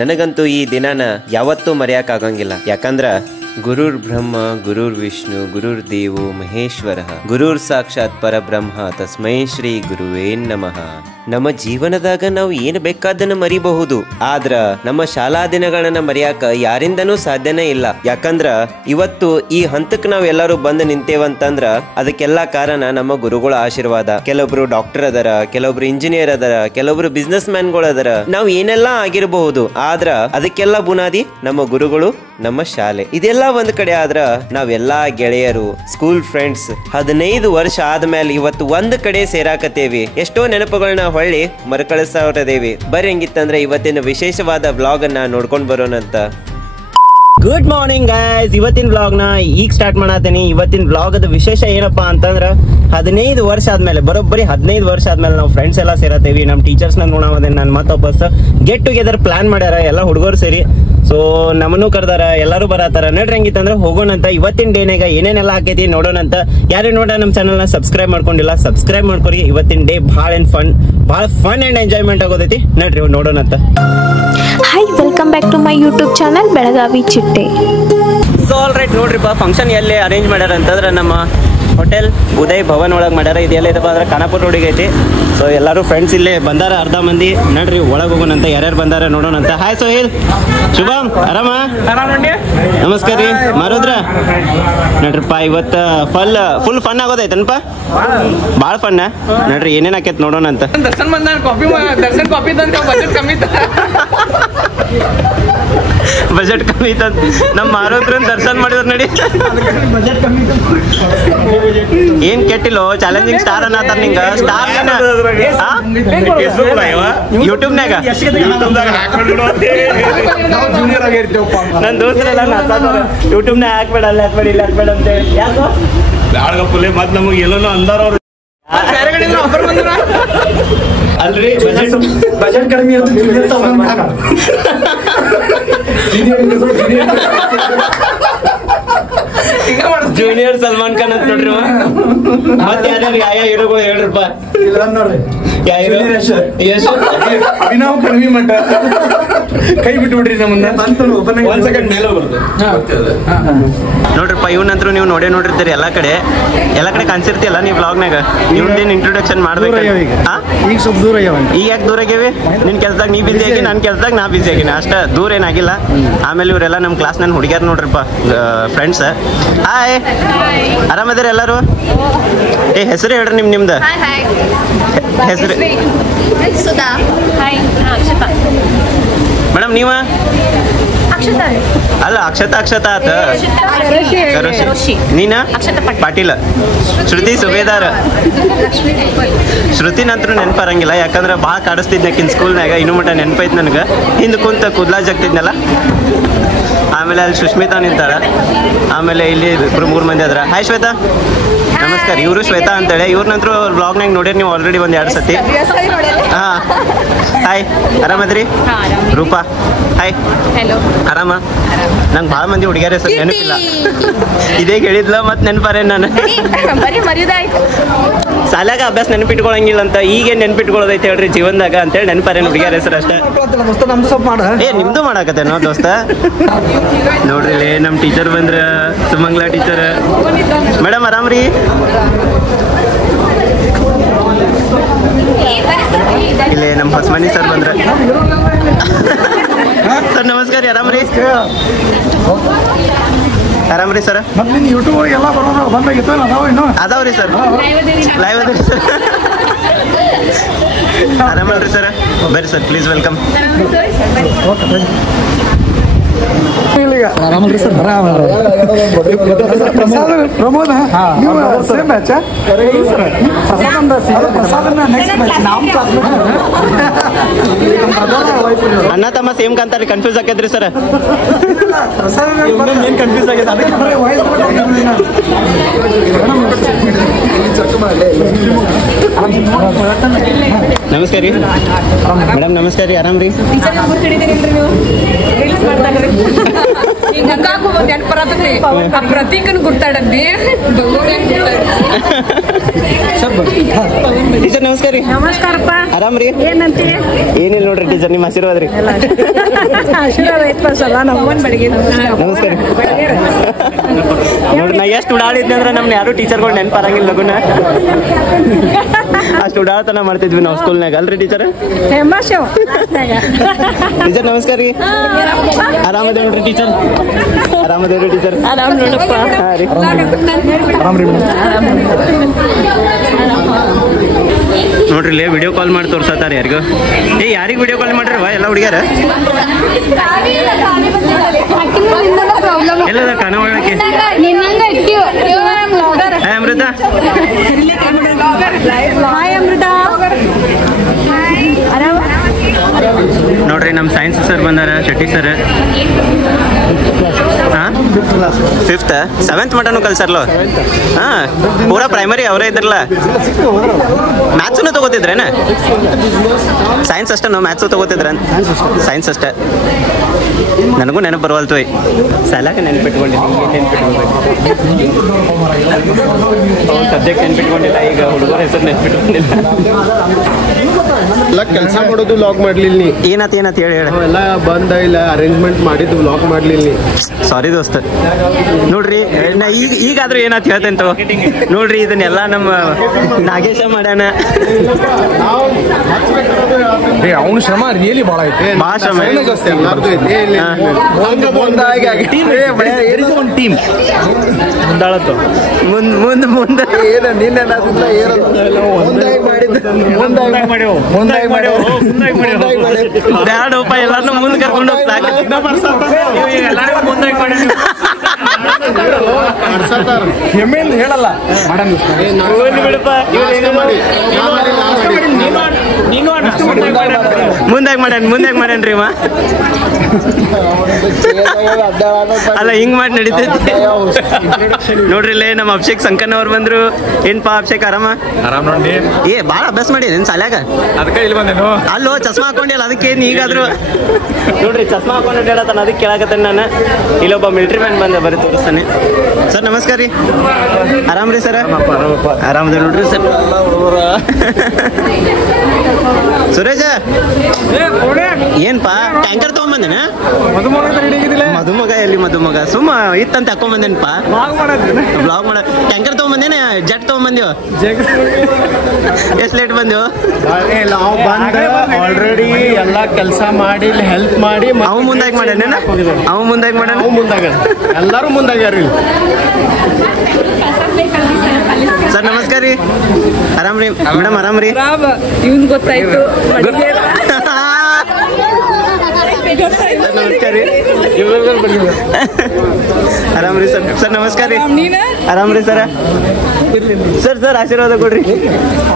ನನಗಂತೂ ಈ ದಿನಾನ ಯಾವತ್ತೂ ಮರೆಯಕ್ಕಾಗಂಗಿಲ್ಲ. ಯಾಕಂದ್ರ ಗುರುರ್ ಬ್ರಹ್ಮ ಗುರುರ್ ವಿಷ್ಣು ಗುರುರ್ ದೇವೋ ಮಹೇಶ್ವರ ಗುರುರ್ ಸಾಕ್ಷಾತ್ ಪರಬ್ರಹ್ಮ ತಸ್ಮೈ ಶ್ರೀ ಗುರುವೇ ನಮಃ. ನಮ್ಮ ಜೀವನದಾಗ ನಾವು ಏನ್ ಬೇಕಾದನ್ನ ಮರಿಬಹುದು, ಆದ್ರ ನಮ್ಮ ಶಾಲಾ ದಿನಗಳನ್ನ ಮರೆಯಾಕ ಯಾರಿಂದನೂ ಸಾಧ್ಯನೇ ಇಲ್ಲ. ಯಾಕಂದ್ರ ಇವತ್ತು ಈ ಹಂತಕ್ಕೆ ನಾವ್ ಎಲ್ಲರೂ ಬಂದು ನಿಂತೇವಂತಂದ್ರ ಅದಕ್ಕೆಲ್ಲಾ ಕಾರಣ ನಮ್ಮ ಗುರುಗಳ ಆಶೀರ್ವಾದ. ಕೆಲವೊಬ್ರು ಡಾಕ್ಟರ್ ಅದರ, ಕೆಲವೊಬ್ರು ಇಂಜಿನಿಯರ್ ಅದರ, ಕೆಲವೊಬ್ರು ಬಿಸ್ನೆಸ್ ಮ್ಯಾನ್ಗಳು ಅದರ. ನಾವ್ ಏನೆಲ್ಲಾ ಆಗಿರಬಹುದು, ಆದ್ರ ಅದಕ್ಕೆಲ್ಲ ಬುನಾದಿ ನಮ್ಮ ಗುರುಗಳು, ನಮ್ಮ ಶಾಲೆ. ಇದೆಲ್ಲ ಒಂದ್ ಕಡೆ ಆದ್ರ ನಾವೆಲ್ಲಾ ಗೆಳೆಯರು, ಸ್ಕೂಲ್ ಫ್ರೆಂಡ್ಸ್ 15 ವರ್ಷ ಆದ್ಮೇಲೆ ಇವತ್ತು ಒಂದ್ ಕಡೆ ಸೇರಾಕತ್ತೇವಿ. ಎಷ್ಟೋ ನೆನಪುಗಳನ್ನ ಹೊಳ್ಳಿ ಮರುಕಳಿಸದೇವಿ. ಬರ್ರಿ ಹೆಂಗಿತ್ತಂದ್ರೆ ಇವತ್ತಿನ ವಿಶೇಷವಾದ ವ್ಲಾಗ್ ಅನ್ನ ನೋಡ್ಕೊಂಡ್ ಬರೋಣಂತ. ಗುಡ್ ಮಾರ್ನಿಂಗ್ ಗೈಸ್, ಇವತ್ತಿನ ವ್ಲಾಗ್ ನ ಈಗ ಸ್ಟಾರ್ಟ್ ಮಾಡತ್ತೀನಿ. ಇವತ್ತಿನ ವ್ಲಾಗ್ ಅದ ವಿಶೇಷ ಏನಪ್ಪಾ ಅಂತಂದ್ರ 15 ವರ್ಷ ಆದ್ಮೇಲೆ, ಬರೋಬ್ಬರಿ 15 ವರ್ಷ ಆದ್ಮೇಲೆ ನಾವು ಫ್ರೆಂಡ್ಸ್ ಎಲ್ಲ ಸೇರತ್ತೇವಿ. ನಮ್ ಟೀಚರ್ಸ್ ನ ನೋಡೋದೇ ನಾನು ಮತ್ತೊಬ್ಬಸ್ ಗೆಟ್ ಟುಗೆದರ್ ಪ್ಲಾನ್ ಮಾಡ್ಯಾರ ಎಲ್ಲ ಹುಡುಗರು ಸೇರಿ. ಸೊ ನಮ್ಮನ್ನು ಕರ್ದಾರ, ಎಲ್ಲರೂ ಬರತ್ತಾರ. ನಡ್ರಿ ಹೆಂಗಿತ್ತಂದ್ರೆ ಹೋಗೋಣಂತ. ಇವತ್ತಿನ ಡೇನಾಗ ಏನೇನೆಲ್ಲ ಆಕೈತಿ ನೋಡೋಣಂತ. ಯಾರೇ ನೋಡ ನಮ್ಮ ಚಾನಲ್ ನ ಸಬ್ಸ್ಕ್ರೈಬ್ ಮಾಡ್ಕೊಂಡಿಲ್ಲ, ಸಬ್ಸ್ಕ್ರೈಬ್ ಮಾಡ್ಕೊರಿ. ಇವತ್ತಿನ ಡೇ ಭಾಳ ಫನ್ ಅಂಡ್ ಎಂಜಾಯ್ಮೆಂಟ್ ಆಗೋದೈತಿ. ನಡ್ರಿ ನೋಡೋಣಂತ. Hi, welcome back to my YouTube channel Belagavi Chitte. So all right, ನೋಡ್ರಿಪ್ಪ ಫಂಕ್ಷನ್ ಎಲ್ಲಿ ಅರೇಂಜ್ ಮಾಡ್ಯಾರ ಅಂತಂದ್ರೆ ನಮ್ಮ ಹೋಟೆಲ್ ಉದಯ್ ಭವನ್ ಒಳಗೆ ಮಾಡ್ಯಾರ. ಇದೆಲ್ಲ ಇದಪ್ಪ ಅಂದ್ರೆ ಖಾನಾಪುರ ರೋಡಿಗೆ ಐತಿ. ಸೊ ಎಲ್ಲರೂ ಫ್ರೆಂಡ್ಸ್ ಇಲ್ಲೇ ಬಂದಾರ, ಅರ್ಧ ಮಂದಿ. ನಡ್ರಿ ಒಳಗೆ ಹೋಗೋಣಂತ, ಯಾರ್ಯಾರು ಬಂದಾರ ನೋಡೋಣಂತ. ಹಾಯ್ ಸೋಹಿಲ್, ಶುಭಮ್, ಆರಾಮ? ನಮಸ್ಕಾರ ರೀ ಮಾರೋದ್ರ. ನಡ್ರಿಪ್ಪ ಇವತ್ತು ಫುಲ್ ಫನ್ ಆಗೋದೈತನಪ್ಪ, ಭಾಳ ಫನ್ನ. ನಡ್ರಿ ಏನೇನು ಆಕೈತೆ ನೋಡೋಣಂತ. ಬಜೆಟ್ ಕಮ್ಮಿ ಇತ್ತ ನಮ್ಮ ಮಾರೋದ್ರ ದರ್ಶನ್ ಮಾಡಿದ್ರು ನಡಿ. ಏನ್ ಕೆಟ್ಟಿಲ್ಲೋ, ಚಾಲೆಂಜಿಂಗ್ ಸ್ಟಾರ್ ಅನ್ನತಾರ ನಿಂಗ. ಸ್ಟಾರ್ ಯೂಟ್ಯೂಬ್ನಾಗ ನನ್ ದೋಸ್ತರೆಲ್ಲ ಯೂಟ್ಯೂಬ್ನಾಗ ಹಾಕ್ಬೇಡ, ಅಲ್ಲಿ ಹಾಕ್ಬೇಡ, ಇಲ್ಲಿ ಹಾಕ್ಬೇಡ ಅಂತ ಹೇಳಿ. ಯಾಕೋ ಬ್ಯಾಡಗಪ್ಪಲೆ ಮತ್ ನಮಗೆ ಎಲ್ಲೋ ಅಂದಾರ ಅವ್ರು. ಅಲ್ರಿ ಬಜೆಟ್ ಕಡಿಮೆ ಜೂನಿಯರ್ ಸಲ್ಮಾನ್ ಖಾನ್ ಅಂತ ನೋಡ್ರಿ. ಮತ್ತೆ ಯಾರ್ಯಾರು ಯಾವ ಹೀರೋಗಳು ಹೇಳ್ರಪ್ಪ. ಅಭಿನವ್ ಕಡಿಮೆ ಮಟ್ಟ ಕೈ ಬಿಟ್ಟು ಬಿಡ್ರಿ ನಮ್ಮನ್ನ. ನೋಡ್ರಿಪ್ಪ ಇವನಂತ್ರು ನೀವು ನೋಡೇ ನೋಡಿರ್ತೀರಿ ಎಲ್ಲ ಕಡೆ ಕಾಣಿಸಿರ್ತಿಯಲ್ಲ ನೀವು ವ್ಲಾಗ್ನಾಗ. ಇವ್ನೇನ್ ಇಂಟ್ರೊಡಕ್ಷನ್ ಮಾಡ್ಬೇಕು ಈಗ ಸ್ವಲ್ಪ ದೂರ ಈಗ ಯಾಕೆ ದೂರ ಆಗ್ಯಾವಿ? ನಿನ್ ಕೆಲ್ಸದಾಗ ನೀ ಬಿಸಿ ಆಗಿ, ನನ್ ಕೆಲ್ಸದಾಗ ನಾ ಬಿಸಿ ಆಗಿನಿ, ಅಷ್ಟ ದೂರ ಏನಾಗಿಲ್ಲ. ಆಮೇಲೆ ಇವರೆಲ್ಲ ನಮ್ಮ ಕ್ಲಾಸ್ ನನ್ ಹುಡುಗ್ಯಾರ ನೋಡ್ರಿಪ್ಪ, ಫ್ರೆಂಡ್ಸ್. ಹಾಯ್, ಆರಾಮದಿರ ಎಲ್ಲರೂ? ಏ ಹೆಸರು ಹೇಳ್ರಿ ನಿಮ್ದು ಹೆಸರು. ಮೇಡಮ್ ನೀವ? ಅಲ್ಲ ಅಕ್ಷತಾ ಆತ. ನೀನ? ಪಾಟೀಲ. ಶ್ರುತಿ ಸುಬೇದಾರ. ಶ್ರುತಿ ನಂತರ ನೆನಪರಂಗಿಲ್ಲ, ಯಾಕಂದ್ರೆ ಭಾಳ ಕಾಡಿಸ್ತಿದ್ನಕಿನ್ ಸ್ಕೂಲ್ನಾಗ. ಇನ್ನೂ ಮಟ್ಟ ನೆನಪೈತ್ ನನಗೆ. ಹಿಂದೆ ಕುಂತ ಕೂದ್ಲಾಜ್ ಆಗ್ತಿದ್ನಲ್ಲ. ಆಮೇಲೆ ಅಲ್ಲಿ ಸುಷ್ಮಿತಾ ನಿಂತಾಳ. ಆಮೇಲೆ ಇಲ್ಲಿ 3 ಮಂದಿ ಅದ್ರ. ಹಾಯ್ ಶ್ವೇತಾ. ನಮಸ್ಕಾರ. ಇವರು ಶ್ವೇತಾ ಅಂತೇಳಿ. ಇವ್ರನ್ನಂತರೂ ವ್ಲಾಗ್ನಾಗ ನೋಡಿರಿ ನೀವು ಆಲ್ರೆಡಿ 1-2 ಸತಿ. ಹಾ, ಹಾಯ್, ಆರಾಮದ್ರಿ? ರೂಪಾ, ಹಾಯ್, ಆರಾಮ? ನಂಗೆ ಭಾಳ ಮಂದಿ ಹುಡುಗಿಯರ ಹೆಸರು ನೆನಪಿಲ್ಲ. ಇದೇ ಹೇಳಿದ್ಲ ಮತ್ತೆ ನೆನಪಾರೆ ನಾನು. ಸಾಲಾಗ ಅಭ್ಯಾಸ ನೆನಪಿಟ್ಕೊಳಂಗಿಲ್ಲ ಅಂತ ಈಗೇನು ನೆನಪಿಟ್ಕೊಳ್ಳೋದೈತೆ ಹೇಳ್ರಿ ಜೀವನದಾಗ ಅಂತೇಳಿ ನೆನಪಾರೆ ಹುಡುಗಿಯರ ಹೆಸರು ಅಷ್ಟೇ. ಏ ನಿಮ್ದು ಮಾಡಾಕತ್ತೇನೋ ದೋಸ್ತ? ನೋಡ್ರಿ ನಮ್ಮ ಟೀಚರ್ ಬಂದ್ರ, ಸುಮಂಗ್ಲಾ ಟೀಚರ್. ಮೇಡಮ್ ಆರಾಮ್ರಿ? ಇಲ್ಲೇ ನಮ್ಮ ಹೊಸಮನಿ ಸರ್ ಬಂದ್ರ. ಸರ್ ನಮಸ್ಕಾರ, ಆರಾಮ್ರಿ? ಆರಾಮ್ರಿ ಸರ್? ಅದಾವ್ರಿ ಸರ್, ಲೈವ್ ಅದ್ರಿ ಸರ್. ಆರಾಮಲ್ರಿ ಸರ್? ಬರ್ರಿ ಸರ್, ಪ್ಲೀಸ್ ವೆಲ್ಕಮ್. ಆರಾಮಲ್ರಿ ಸರ್? ಪ್ರಮೋದ ಅಣ್ಣ ತಮ್ಮ ಸೇಮ್ ಕಾಂತಾರಿ, ಕನ್ಫ್ಯೂಸ್ ಆಕೈತ್ರಿ ಸರ್? ಏನ್ ಕನ್ಫ್ಯೂಸ್ ಆಗೈತೆ ಅದಕ್ಕೆ. ನಮಸ್ಕಾರ ರೀ ಮೇಡಮ್. ನಮಸ್ಕಾರ ರೀ, ಆರಾಮ್ರಿ? ನೆನಪರತ್ರಿ ಆ ಪ್ರತೀಕನ್ ಗುರ್ತಾಡದ್ದಿ ಟೀಚರ್ ನಮಸ್ಕಾರ ರೀ. ನಮಸ್ಕಾರಪ್ಪ. ಆರಾಮ್ರಿ? ಏನಂತಿ? ಏನಿಲ್ಲ ನೋಡ್ರಿ ಟೀಚರ್, ನಿಮ್ಮ ಆಶೀರ್ವಾದ ರೀ. ಆಶೀರ್ವಾದ ಐತ್ ಸಲ ನಮ್ಮನ್ ಬೆಳಿಗ್ಗೆ ನಮಸ್ಕಾರ. ನೋಡ್ರಿ ನಾ ಎಷ್ಟು ಉಡಾಳಿದ್ನಿ ಅಂದ್ರೆ ನಮ್ನ ಯಾರು ಟೀಚರ್ಗಳು ನೆನಪಾರಂಗಿಲ್ಲ ಲಗುನ. ಅಷ್ಟು ಉಡಾಳತನ ಮಾಡ್ತಿದ್ವಿ ನಾವು ಸ್ಕೂಲ್ನಾಗ ಅಲ್ರಿ ಟೀಚರ್? ಟೀಚರ್ ನಮಸ್ಕಾರ ರೀ. ಆರಾಮದೇವ್ ನೋಡ್ರಿ ಟೀಚರ್? ಆರಾಮದೇವ್ರಿ ಟೀಚರ್? ಆರಾಮ್ ನೋಡಪ್ಪ. ಹಾಂ ರೀ. ನೋಡ್ರಿ ಇಲ್ಲೇ ವಿಡಿಯೋ ಕಾಲ್ ಮಾಡಿ ತೋರ್ಸತ್ತಾರ ಯಾರಿಗೂ. ಯಾರಿಗೆ ವಿಡಿಯೋ ಕಾಲ್ ಮಾಡ್ರಿ ಎಲ್ಲ ಹುಡುಗ್ಯಾರ? ಎಲ್ಲದ ಕಾನ ಒಳಕ್ಕೆ ಅಮೃತ. ನೋಡ್ರಿ ನಮ್ಮ ಸೈನ್ಸ್ ಸರ್ ಬಂದಾರ, ಶೆಟ್ಟಿ ಸರ್. ಹಾಂ 5th 7th ಮಟನು ಕಲ್ಸರ್ಲೋ? ಹಾಂ ಪೂರಾ ಪ್ರೈಮರಿ ಅವರೇ ಇದ್ರಲ್ಲ. ಮ್ಯಾಥ್ಸನ್ನು ತಗೋತಿದ್ರೇನ? ಸೈನ್ಸ್ ಅಷ್ಟೇ ನಾವು ಮ್ಯಾಥ್ಸು ತಗೋತಿದ್ರ? ಸೈನ್ಸ್ ಅಷ್ಟೇ. ನನಗೂ ನೆನಪು ಬರವಲ್ತು ಸಾಲಾಗ ನೆನ್ಪಿಟ್ಕೊಂಡಿಲ್ಲ. ಸಬ್ಜೆಕ್ಟ್ ನೆನ್ಪಿಟ್ಕೊಂಡಿಲ್ಲ, ಈಗ ಹುಡುಗರ ಹೆಸರು ನೆನ್ಪಿಟ್ಕೊಂಡಿಲ್ಲ. ಎಲ್ಲ ಕೆಲಸ ಮಾಡೋದು ಲಾಕ್ ಮಾಡ್ಲಿಲ್ಲ. ಏನತ್ ಹೇಳಿ ಎಲ್ಲ ಬಂದ ಇಲ್ಲ ಅರೇಂಜ್ಮೆಂಟ್ ಮಾಡಿದ್ದು ಲಾಕ್ ಮಾಡ್ಲಿಲ್ಲ. ಸಾರಿ ದೋಸ್ತ. ನೋಡ್ರಿ ಈಗಾದ್ರೂ ಏನತ್ ಹೇಳ್ತೇನೆ ನೋಡ್ರಿ, ಇದನ್ನೆಲ್ಲ ನಮ್ಮ ನಾಗೇಶ ಮಾಡ್ಯಾನ. ಅವನು ಶ್ರಮ ರಿಯಲಿ ಭಾಳ ಐತೆ. ಭಾಳ ಶ್ರಮ ಟೀಮ್ ಮುಂದಾಳತ್ತು ಮುಂದೆ ಬ್ಯಾಡಪ್ಪ, ಎಲ್ಲಾರು ಮುಂದೆ ಕರ್ಕೊಂಡು ಹೋಗ್ತಾರೆ. ಹೆಮ್ಮೆಯಿಂದ ಹೇಳಲ್ಲ ಮುಂದಾಗ ಮಾಡ್ಯಾನ್ರಿ ಇವ. ಅಲ್ಲ ಹಿಂಗ್ ಮಾಡಿ ನಡೀತೈತಿ. ನೋಡ್ರಿ ಇಲ್ಲೇ ನಮ್ಮ ಅಭಿಷೇಕ್ ಸಂಕನ್ ಅವ್ರು ಬಂದ್ರು. ಏನ್ಪಾ ಅಭಿಷೇಕ್ ಆರಾಮ ನೋಡಿ. ಬಾಳ ಅಭ್ಯಾಸ ಮಾಡಿ ನಿನ್ ಸಾಲ್ಯಾಗ? ಅದಕ್ಕೆ ಇಲ್ಲಿ ಬಂದೇನು. ಅಲ್ಲೋ ಚಸ್ಮಾ ಹಾಕೊಂಡಿಲ್ಲ, ಅದಕ್ಕೇನು ಈಗಾದ್ರು ನೋಡ್ರಿ ಚಸ್ಮಾ ಹಾಕೊಂಡು ಹೇಳತ್ತಾನ, ಅದಕ್ಕೆ ಕೇಳಾಕತ್ತೇನೆ ನಾನು. ಇಲ್ಲೊಬ್ಬ ಮಿಲಿಟರಿ ಮ್ಯಾನ್ ಬಂದ ಬರೀ ತೋರಿಸ್ತಾನೆ. ಸರ್ ನಮಸ್ಕಾರ ರೀ. ಆರಾಮ್ರಿ ಸರ್? ಆರಾಮದ ನೋಡ್ರಿ ಸರ್. ಸುರೇಶ ಏನ್ಪಾ ಟ್ಯಾಂಕರ್ ತಗೊಂಬಂದೇನ? ಮಧುಮಗ ಎಲ್ಲಿ ಮಧುಮಗ? ಸುಮ್ಮ ಇತ್ತಂತ ಹಾಕೊಂಬಂದೇನಪ್ಪ ಬ್ಲಾಗ್ ಮಾಡ. ಟ್ಯಾಂಕರ್ ತಗೊಂಬಂದೇನ? ಜಟ್ ತಗೊಂಬಂದೇವು? ಎಷ್ಟು ಲೇಟ್ ಬಂದೇವು? ಆಲ್ರೆಡಿ ಎಲ್ಲ ಕೆಲಸ ಮಾಡಿ ಹೆಲ್ಪ್ ಮಾಡಿ ಅವ್ ಮುಂದಾಗಿ ಮಾಡ್ಯಾನ. ಅವ್ ಮುಂದಾಗಿ ಮಾಡ್ಯಾನ. ಎಲ್ಲಾರು ಮುಂದಾಗ್ಯಾರ. ಸರ್ ನಮಸ್ಕಾರ ರೀ. ಆರಾಮ್ರಿ ಮೇಡಮ್? ಆರಾಮ್ರಿ? ಇವನ್ ಗೊತ್ತಾಯ್ತು. ನಮಸ್ಕಾರ ರೀ. ಆರಾಮ್ರಿ ಸರ್? ಸರ್ ನಮಸ್ಕಾರ ರೀ. ಆರಾಮ್ರಿ ಸರ? ಸರ್ ಆಶೀರ್ವಾದ ಕೊಡ್ರಿ.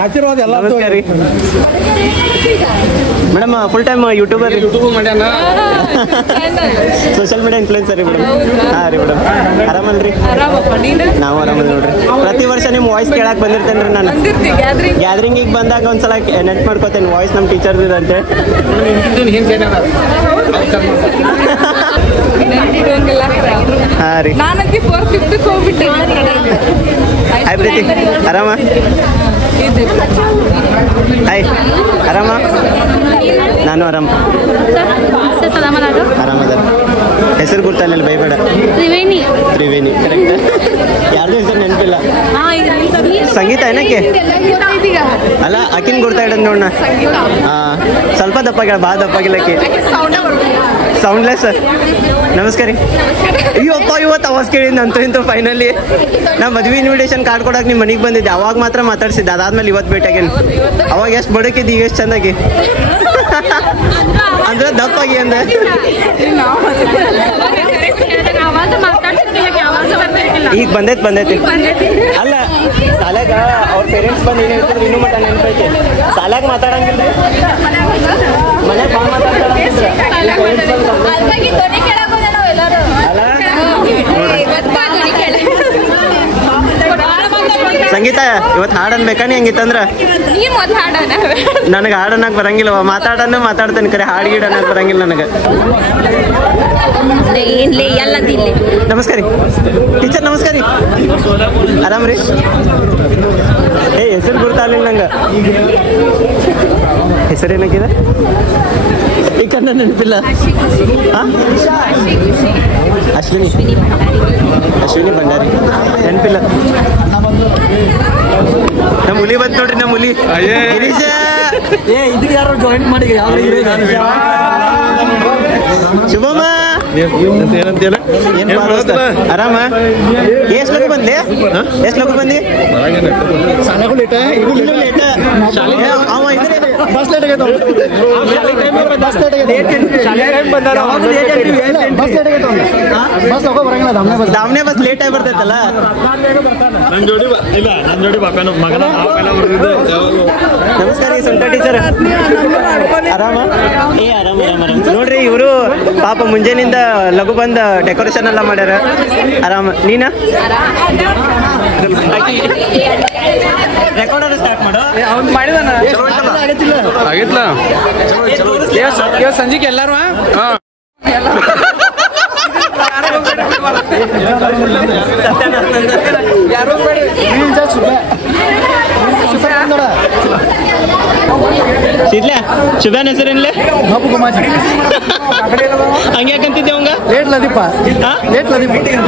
ಆಶೀರ್ವಾದ ಎಲ್ಲ. ನಮಸ್ಕಾರ ರೀ ಮೇಡಮ್. ಫುಲ್ ಟೈಮ್ ಯೂಟ್ಯೂಬರ್ ರೀ? ಸೋಷಿಯಲ್ ಮೀಡಿಯಾ ಇನ್ಫ್ಲುಯೆನ್ಸರ್ ರೀ ಮೇಡಮ್. ಹಾಂ ರೀ ಮೇಡಮ್. ಆರಾಮಲ್ರಿ? ನಾವು ಆರಾಮದ ನೋಡ್ರಿ. ಪ್ರತಿ ವರ್ಷ ನಿಮ್ಮ ವಾಯ್ಸ್ ಕೇಳಕ್ಕೆ ಬಂದಿರ್ತೇನೆ ರೀ ನಾನು. ಗ್ಯಾದ್ರಿಂಗಿಗೆ ಬಂದಾಗ ಒಂದ್ಸಲ ನೆಟ್ ಮಾಡ್ಕೋತೇನೆ ವಾಯ್ಸ್ ನಮ್ಮ ಟೀಚರ್ ಇದಂತೆ. ಹಾಂ ರೀ. ಹಾಯ್ ಪ್ರೀತಿ, ಆರಾಮ? ಹಾಯ್ ಆರಾಮ? ನಾನು ಆರಾಮ. ಆರಾಮದ. ಹೆಸರು ಗುರ್ತಲ್ಲ, ಬೈಬೇಡ. ತ್ರಿವೇಣಿ ಕರೆಕ್ಟ್. ಯಾರ್ದು ಹೆಸರು ನೆನಪಿಲ್ಲ. ಸಂಗೀತ ಏನಕ್ಕೆ? ಅಲ್ಲ ಆಕಿನ ಗುರ್ತಾ ಇಡೋದು ನೋಡೋಣ. ಹಾಂ ಸ್ವಲ್ಪ ದಪ್ಪಾಗಿಲ್ಲ, ಭಾಳ ದಪ್ಪಾಗಿಲ್ಲಕ್ಕೆ. ಸೌಂಡ್ಲೆಸ್. ನಮಸ್ಕಾರ ರೀ. ಅಯ್ಯಪ್ಪ ಇವತ್ತು ಅವಾಜ್ ಕೇಳಿದ್ದು ಅಂತೂ ಇಂತೂ ಫೈನಲಿ. ನಾ ಮದ್ವೆ ಇನ್ವಿಟೇಷನ್ ಕಾರ್ಡ್ ಕೊಡಕ್ಕೆ ನಿಮ್ಮ ಮನೆಗೆ ಬಂದಿದ್ದೆ. ಅವಾಗ ಮಾತ್ರ ಮಾತಾಡ್ಸಿದ್ದೆ, ಅದಾದ್ಮೇಲೆ ಇವತ್ತು ಭೇಟಿಯಾಗೇನು. ಅವಾಗ ಎಷ್ಟು ಬಡಕಿದ್ದು, ಈಗ ಎಷ್ಟು ಚಂದಾಗಿ ಅಂದ್ರೆ ದಪ್ಪಾಗಿ ಅಂದೆ. ಈಗ ಬಂದೈತಿ. ಅಲ್ಲ ಸಾಲಾಗ ಅವ್ರ ಪೇರೆಂಟ್ಸ್ ಬಂದು ಏನು ಹೇಳ್ತಿದ್ರು ಇನ್ನೂ ಮಟ್ಟ ನೆನಪೈತೆ. ಸಾಲಾಗ ಮಾತಾಡಂಗಿಲ್ಲ ಮನೆ ಭಾಳ ಮಾತಾಡ್ತಾರ. ಸಂಗೀತ ಸುನೀತಾ ಇವತ್ತು ಹಾಡು ಅನ್ಬೇಕಾ ನೀ ಹಂಗಿತ್ತಂದ್ರ ನನಗೆ ಹಾಡು ಅನ್ನಕ್ಕೆ ಬರಂಗಿಲ್ಲವ ಮಾತಾಡ್ತೇನೆ ಕರೆ ಹಾಡು ಗೀಡು ಅನ್ನಕ್ಕೆ ಬರಂಗಿಲ್ಲ ನನಗೆ ನಮಸ್ಕಾರ ರೀ ಟೀಚರ್ ನಮಸ್ಕಾರ ರೀ ಆರಾಮ್ ರೀ ಹೆಸರು ಗುರ್ತಾಗಲಿಲ್ಲ ನಂಗೆ ಹೆಸರೇನಾಗಿದೆ ಈಗ ಕಣ್ಣ ನೆನಪಿಲ್ಲ ಹಾಂ ಅಶ್ವಿನಿ ಭಂಡಾರಿ ನೆನಪಿಲ್ಲ ನಮ್ಮ ಹುಲಿ ಬಂತು ನೋಡ್ರಿ ನಮ್ಮ ಹುಲಿ ಗಿರೀಶ ಯಾರು ಜಾಯಿನ್ ಮಾಡಿ ಶುಭಮ್ಮ ಆರಾಮ ಎಷ್ಟು ಲಗು ಬಂದ್ಲಿ ಎಷ್ಟು ಲಗು ಬಂದಿ ದಾಮ್ನೆ ಬಸ್ ಲೇಟ್ ಆಗಿ ಬರ್ತೈತಲ್ಲ ನಮಸ್ಕಾರ ಸುಂಟ ಟೀಚರ್ ಆರಾಮ ಆರಾಮ ನೋಡ್ರಿ ಇವರು ಪಾಪ ಮುಂಜಾನಿಂದ ಲಘು ಬಂದ ಡೆಕೋರೇಷನ್ ಎಲ್ಲ ಮಾಡ್ಯಾರ ಆರಾಮ ನೀನ ರೆಕಾರ್ಡರ್ ಸ್ಟಾರ್ಟ್ ಮಾಡು ಆಗಿತ್ಲ ಸಂಜೆಗೆ ಎಲ್ಲಾರು ಸಿದ್ಲೆ ಶುಭ್ಯಾನ ಹೆಸರೇನ್ಲೆ ಹಂಗ್ಯಾಕಂತಿದ್ದೆ ಅವಂಗ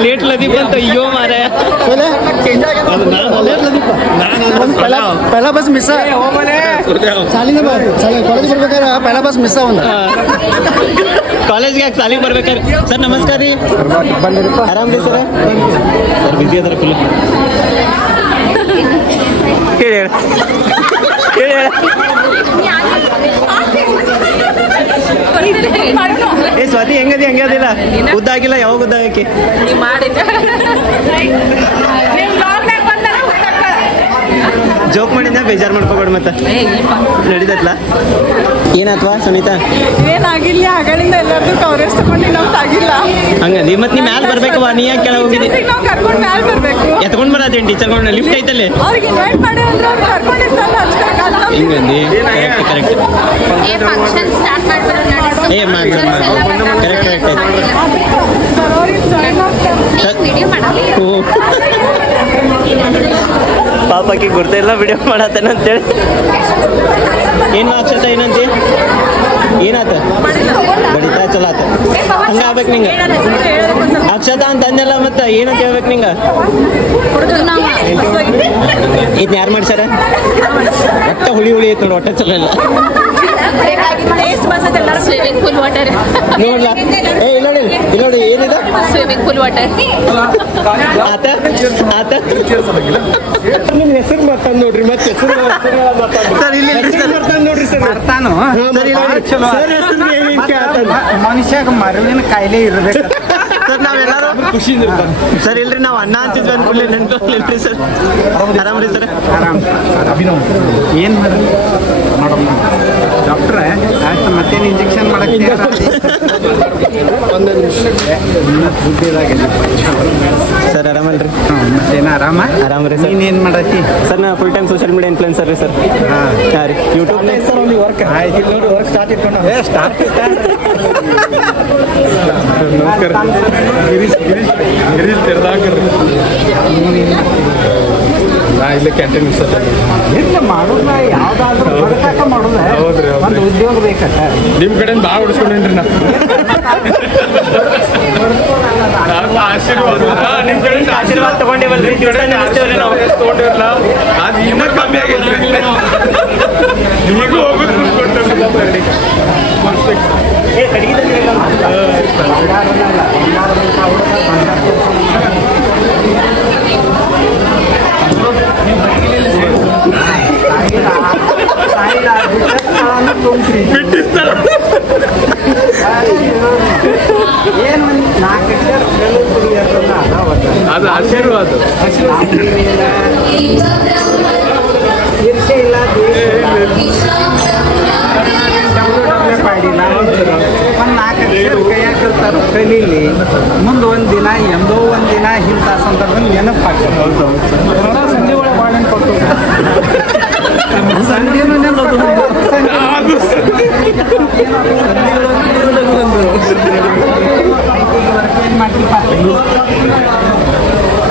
ಲೇಟ್ ಲದೀಪ್ ಅಂತ ಅಯ್ಯೋ ಮಾರಾಯ पहला बस मिस कॉलेज ಬರ್ಬೇಕಾದ್ರೆ पहला बस मिस ಕಾಲೇಜ್ಗೆ ಯಾಕೆ ಸಾಲಿಗೆ ಬರ್ಬೇಕಾರೆ ಸರ್ ನಮಸ್ಕಾರ ರೀ ಆರಾಮ್ ರೀ ಸರ್ ಸರ್ ಬಿಸಿ ಅದಾರ ಫುಲ್ ಹೇಳಿ ಏ ಸ್ವಾತಿ ಹೆಂಗದಿ ಹಂಗೆ ಅದಿಲ್ಲ ಉದ್ದ ಆಗಿಲ್ಲ ಯಾವಾಗ ಉದ್ದ ಆಗಕ್ಕೆ ಜೋಕ್ ಮಾಡಿದ್ನ ಬೇಜಾರು ಮಾಡ್ಕೋಬೇಡ ಮತ್ತೆ ನಡೀತತ್ಲ ಏನಾತ್ವಾ ಸುನೀತಾ ಏನಾಗಿಲ್ಲ ಆಗಳಿಂದ ಎಲ್ಲರಿಗೂ ಕವರೇಜ್ ತಗೊಂಡು ನಾವು ತಾಗಿಲ್ಲ ಹಂಗಂದಿ ಮತ್ ನೀ ಮ್ಯಾಲ ಬರ್ಬೇಕವ ನೀ ಯಾಕೆ ಕೆಳಗೆ ಹೋಗಿದ್ದಿ ನಾವು ಕರ್ಕೊಂಡು ಮ್ಯಾಲ ಬರ್ಬೇಕು ಎತ್ಕೊಂಡ್ ಬರತ್ತೇನು ಟೀಚರ್ಗಳನ್ನ ಲಿಫ್ಟ್ ಐತಲ್ಲೇ ಅವ್ರಿಗೆ ಇನ್ವೈಟ್ ಮಾಡಿ ಅಂದ್ರೆ ಅವ್ರು ಕರ್ಕೊಂಡಿರ್ತಾರಲ್ಲ ಹಚ್ಬೇಕಾಗಲ್ಲ ಹಿಂಗಂದಿ ಕರೆಕ್ಟ್ ಏ ಮಾಡಿ ಕರೆಕ್ಟ್ ಪಾಪಕ್ಕೆ ಗುರ್ತಿಲ್ಲ ವಿಡಿಯೋ ಮಾಡತ್ತೇನೆ ಅಂತೇಳಿ ಏನು ಅಕ್ಷತ ಏನಂತಿ ಏನಾತ ಬಡಿತಾ ಚಲೋ ಆತ ಹಂಗ ಆಗ್ಬೇಕು ನಿಂಗೆ ಅಕ್ಷತ ಅಂತ ಅಂದೆಲ್ಲ ಮತ್ತೆ ಏನಂತ ಹೇಳ್ಬೇಕು ನಿಂಗ ಇದನ್ನ ಯಾರು ಮಾಡ್ಸಾರ ಒಟ್ಟ ಹುಳಿ ಐತ್ ನೋಡಿ ಒಟ್ಟ ಚಲೋ ಇಲ್ಲ ಸ್ವಿಮ್ಮಿಂಗ್ ಪೂಲ್ ವಾಟರ್ ನೋಡ್ಲಾ ಏ ನೋಡಿ ನೋಡಿ ಏನಿದೆ ಸ್ವಿಮ್ಮಿಂಗ್ ಪೂಲ್ ವಾಟರ್ ಆತ ಆತ ನಿಮ್ ಹೆಸರು ಮಾತಾಡ್ ನೋಡ್ರಿ ಮತ್ತೆ ಸರ್ ಇಲ್ಲಿ ನೋಡ್ರಿ ಸರ್ ಮನುಷ್ಯಾಗ ಮರುವಿನ ಕಾಯಿಲೆ ಇರಬೇಕು ಸರ್ ನಾವೆಲ್ಲರೂ ಖುಷಿಯಿಂದ ಇರ್ತಾನೆ ಸರ್ ಇಲ್ರಿ ನಾವು ಅನ್ನ ಅಂತಿದ್ವಿ ಅಂದ್ಕೊಳ್ಳಿ ನೆನ್ಪಿಲ್ರಿ ಸರ್ ಆರಾಮ್ ರೀ ಸರ್ ಅಭಿನವ್ ಏನ್ ಮಾಡ್ರಿ ನೋಡಮ್ಮ ಡಾಕ್ಟ್ರ ಆಯ್ತು ಮತ್ತೇನು ಇಂಜೆಕ್ಷನ್ ಮಾಡಕ್ಕೆ ಸರ್ ಆರಾಮಲ್ರಿ ಮತ್ತೇನ ಆರಾಮ ಆರಾಮ್ ರೀ ಸರ್ ನೀನೇನ್ ಮಾಡತ್ತಿ ಸರ್ ನಾ full time social media influencer ರೀ ಸರ್ ಹಾಂ ರೀ ಯೂಟ್ಯೂಬ್ ವರ್ಕ್ ಆಯ್ತು ನೋಡಿ ವರ್ಕ್ ಸ್ಟಾರ್ಟ್ ಇಟ್ಕೊಂಡು ಸ್ಟಾರ್ಟ್ ಇಲ್ಲೇ ಕ್ಯಾಂಟೀನ್ ಇಲ್ಲ ಮಾಡೋದ ಯಾವ್ದಾದ್ರು ಬಡಕಾಕ ಮಾಡೋದ ಒಂದು ಉದ್ಯೋಗ ಬೇಕತ್ತ ನಿಮ್ ಕಡೆ ಭಾಳ ಉಳಿಸ್ಕೊಂಡೇನ್ರಿ ನಾ ನಿಮ್ ಕಡೆ ಆಶೀರ್ವಾದ ತಗೊಂಡಿವಲ್ರಿ ನಾವು ತಗೊಂಡಿರಲ್ಲ ಅದು ಇನ್ನೂ ಕಮ್ಮಿ ಆಗೈತ್ರಿ ನಿಮಗೂ ಹೋಗೋದು ಏನು 4 ಅದು ಆಶೀರ್ವಾದ ಈರ್ಷೆ ಇಲ್ಲ ಪಾಡಿಲ್ಲ ಒಂದು 4 ಅಕ್ಷರ ಕೈಯಾಗ ಕಲ್ತಾರ ಕಲೀಲಿ ಮುಂದೆ ಒಂದಿನ ಎಂದೋ ಒಂದಿನ ಇಂಥ ಸಂದರ್ಭದಲ್ಲಿ ನೆನಪಾಗ್ತದೆ ಸಂಜೆ ಒಳಗೆ ಏನೇನು ಕೊಟ್ಟು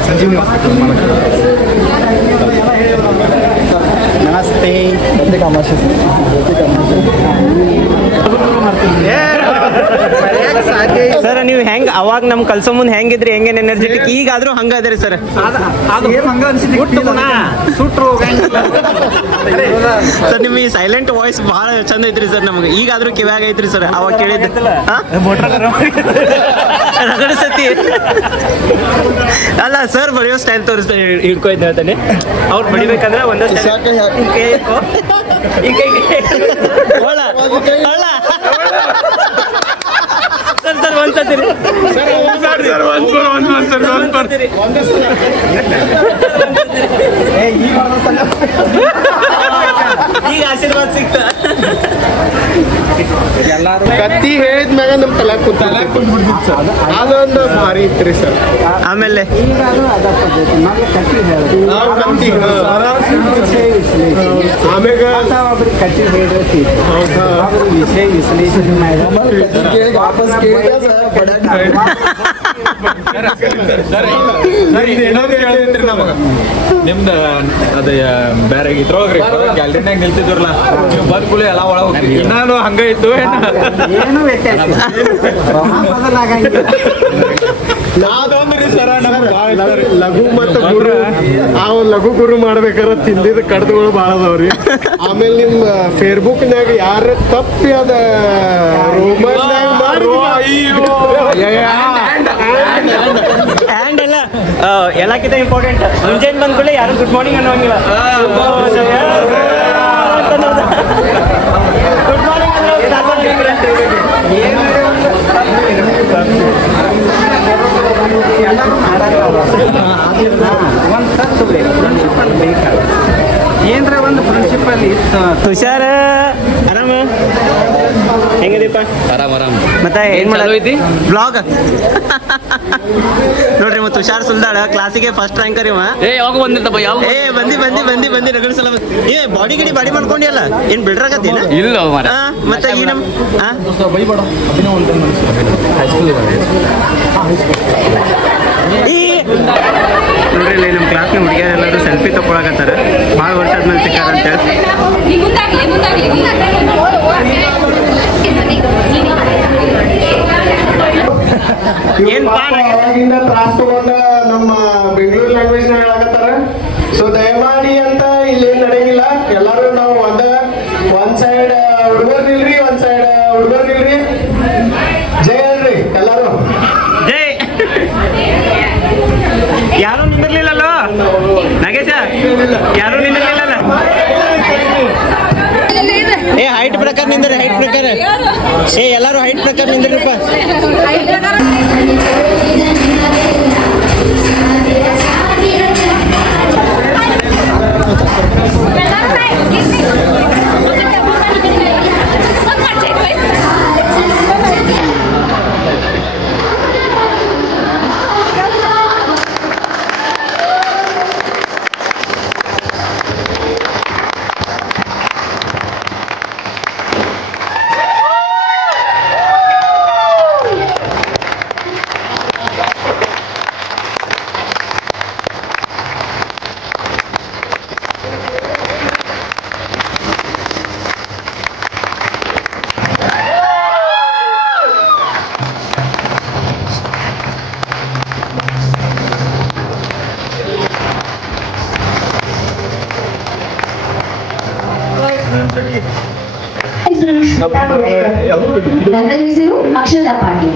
ಸಂಜೀವನಿ ಹಾಸ್ಪಿಟಲ್ ನಮಸ್ತೆ ಸರ್ ನೀವು ಹೆಂಗ್ ಅವಾಗ ನಮ್ ಕಲ್ಸೋ ಮುಂದೆ ಹೆಂಗಿದ್ರಿ ಹೆಂಗೇನ್ ಎನರ್ಜೆಟಿಕ್ ಈಗಾದ್ರೂ ಹಂಗದ್ರಿ ಸರ್ ಸರ್ ನಿಮ್ ಈ ಸೈಲೆಂಟ್ ವಾಯ್ಸ್ ಬಹಳ ಚಂದ ಐತ್ರಿ ಸರ್ ನಮ್ಗೆ ಈಗಾದ್ರೂ ಕಿವ್ಯಾಗ ಐತ್ರಿ ಸರ್ ಅವಾಗ ಕೇಳಿದ್ದು ರಗಡಿಸತಿ ಅಲ್ಲ ಸರ್ ಬರೆಯೋ ಸ್ಟೈಲ್ ತೋರಿಸ್ತಾನೆ ಹಿಡ್ಕೊಯ್ತು ಹೇಳ್ತಾನೆ ಅವ್ರು ಬಡಿಬೇಕಂದ್ರೆ ಒಂದಷ್ಟು ಸರ್ ಸರ್ ಒಂದ್ಸತಿ ಈಗ ಆಶೀರ್ವಾದ ಸಿಕ್ತ ಎಲ್ಲಾರು ಕತ್ತಿ ಹೇಳಿದ್ಮ್ಯಾಗ ನಮ್ ತಲೆ ಕುಂತ್ಬಿಡ್ತಿತ್ತು ಸರ್ ಅದೊಂದು ಭಾರಿ ಇತ್ರಿ ಸರ್ ಆಮೇಲೆ ಆಮ್ಯಾಗ ಕಟ್ಟಿ ಹೇಳಿದ್ರಿ ವಿಷಯ ವಿಶ್ಲೇಷಣೆ ನಿಮ್ದ ಅದ ಬೇರೆ ಇದ್ರೊಳಗ್ರಿ ಗ್ಯಾಲರಿನಾಗ ನಿಲ್ತಿದ್ರಲ್ಲ ನೀವು ಬಂದ್ ಕೂಡಲೇ ಎಲ್ಲ ಒಳಗೆ ಹೋಗ್ತೀವಿ ನಾನು ಹಂಗ ಇತ್ತು ಏನು ವ್ಯತ್ಯಾಸ ಅದೊಂದ್ರಿ ಸರ ಲಘು ಮತ್ತು ಗುರು ಆ ಲಘು ಗುರು ಮಾಡ್ಬೇಕಾರ ತಿಂದಿದ ಕಡ್ದುಗಳು ಭಾಳ ಅದಾವ್ರಿ ಆಮೇಲೆ ನಿಮ್ ಫೇಸ್ಬುಕ್ನಾಗ ಯಾರ ತಪ್ಪಿ ಅದ ರೋಮನ್ಯಾಗ ಮಾಡಿ ಹ್ಯಾಂಡ್ ಎಲ್ಲ ಎಲ್ಲಕ್ಕಿಂತ ಇಂಪಾರ್ಟೆಂಟ್ ಮುಂಜಾನೆ ಬಂದ ಕೂಡ ಯಾರು ಗುಡ್ ಮಾರ್ನಿಂಗ್ ಅನ್ನೋಂಗಿಲ್ಲ ಗುಡ್ ಮಾರ್ನಿಂಗ್ ಏನ್ರ ಒಂದು ಪ್ರಿನ್ಸಿಪಲ್ ಇತ್ತು ತುಷಾರ ಆರಾಮ ಹೆಂಗದೀಪ ಆರಾಮ್ ಮತ್ತೆ ಏನ್ ಮಾಡೋದು ಬ್ಲಾಗ್ ನೋಡ್ರಿ ಮತ್ತೆ ತುಷಾರ್ ಸುಲ್ದಾಳ ಕ್ಲಾಸಿಗೆ ಫಸ್ಟ್ ರ್ಯಾಂಕರ್ ಇವ ಯಾವಾಗ ಬಂದಿರ್ತಪ್ಪ ಯಾವ ಬಂದಿ ರಗಡ್ ಸಲ ಏ ಬಾಡಿ ಗಿಡಿ ಬಾಡಿ ಮಾಡ್ಕೊಂಡಿಯಲ್ಲ ಏನ್ ಬಿಡ್ರಾಕತ್ತೇನ ಇಲ್ಲ ಮತ್ತೆ ಈ ನಮ್ ಬೈಬೇಡ ಅಭಿನವ ಒಂದು ಹೈಸ್ಕೂಲ್ ನೋಡ್ರಿ ಇಲ್ಲಿ ನಮ್ಮ ಕ್ಲಾಸ್ನ ಹುಡುಗಿಯರೆಲ್ಲರೂ ಸೆಲ್ಫಿ ತಗೊಳಕತ್ತಾರ ಭಾಳ ವರ್ಷ ಆದ್ಮೇಲೆ ಸಿಕ್ಕಾರ ಅಂತೇಳಿ ಅವಾಗಿಂದ ತ್ರಾಸ್ ತಗೊಂಡ ನಮ್ಮ ಬೆಂಗಳೂರು ಲ್ಯಾಂಗ್ವೇಜ್ ನ ಹೇಳಕತ್ತಾರ ಸೊ ದಯಮಾಡಿ ಅಂತ ಇಲ್ಲಿ ನಡೆಯಂಗಿಲ್ಲ ಎಲ್ಲಾರು ನಾವು ಒಂದ್ ಸೈಡ್ ಹುಡುಗರ್ ನಿಲ್ರಿ ಒಂದ್ ಸೈಡ್ ಹುಡುಗರ್ ನಿಲ್ರಿ ಜೈ ಅಲ್ರಿ ಎಲ್ಲಾರು ಜೈ ಯಾರು ನಿಂದಿರ್ಲಿಲ್ಲಲ್ಲೋ ನಾಗೇಶ ಯಾರು ನಿಂದಿರ್ಲಿಲ್ಲಲ್ಲ ಏ ಹೈಟ್ ಪ್ರಕಾರ ನಿಂದ್ರಿ ಹೈಟ್ ಪ್ರಕಾರ ಏ ಎಲ್ಲಾರು ಹೈಟ್ ಪ್ರಕಾರ ನಿಂದ್ರಪ್ಪ ನನ್ನ ಹೆಸರು ಅಕ್ಷತಾ ಪಾಟೀಲ್.